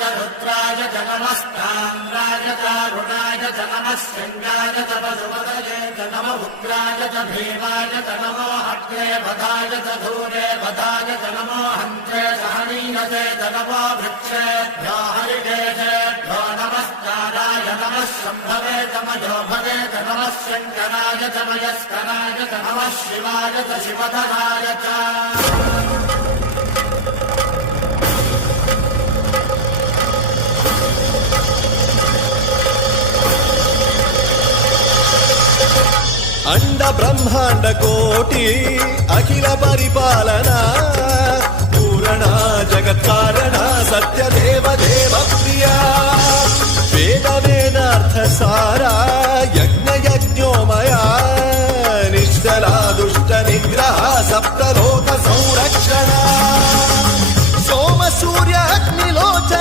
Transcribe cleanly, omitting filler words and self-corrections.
च रुद्राय च नमस्ताम्राय च अरुणाय च नमः शृङ्गाय च पशुपतये च नम उग्राय च भीमाय च नमो अग्रे वधाय च धूरे वधाय च नमो हन्त्रे सहनीयते च नमो वृक्षेभ्यो हरिकेशेभ्यो नमस्काराय नमः शम्भवे च मयोभवे च नमः शङ्कराय च मयस्कराय च नमः शिवाय च शिवधराय च अंड ब्रह्मांड कोटि अखिल परिपालना पूरणा जगत्कारणा सत्यदेव देव प्रिया वेद वेदार्थ सारा यज्ञ यज्ञोमया निश्चला दुष्ट निग्रह सप्तलोक संरक्षणा सोम सूर्य अग्निलोचना